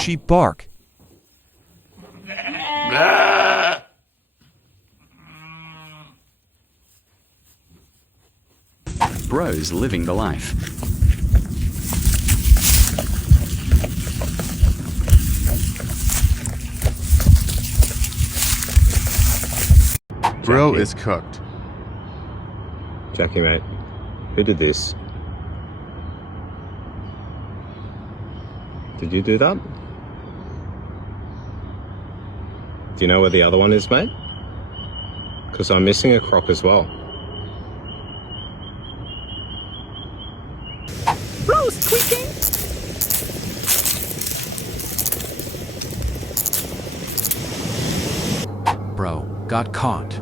sheep bark. Bro's living the life. Bro is cooked. Jackie, mate, who did this? Did you do that? Do you know where the other one is, mate? Because I'm missing a croc as well. Bro's tweaking! Bro got caught.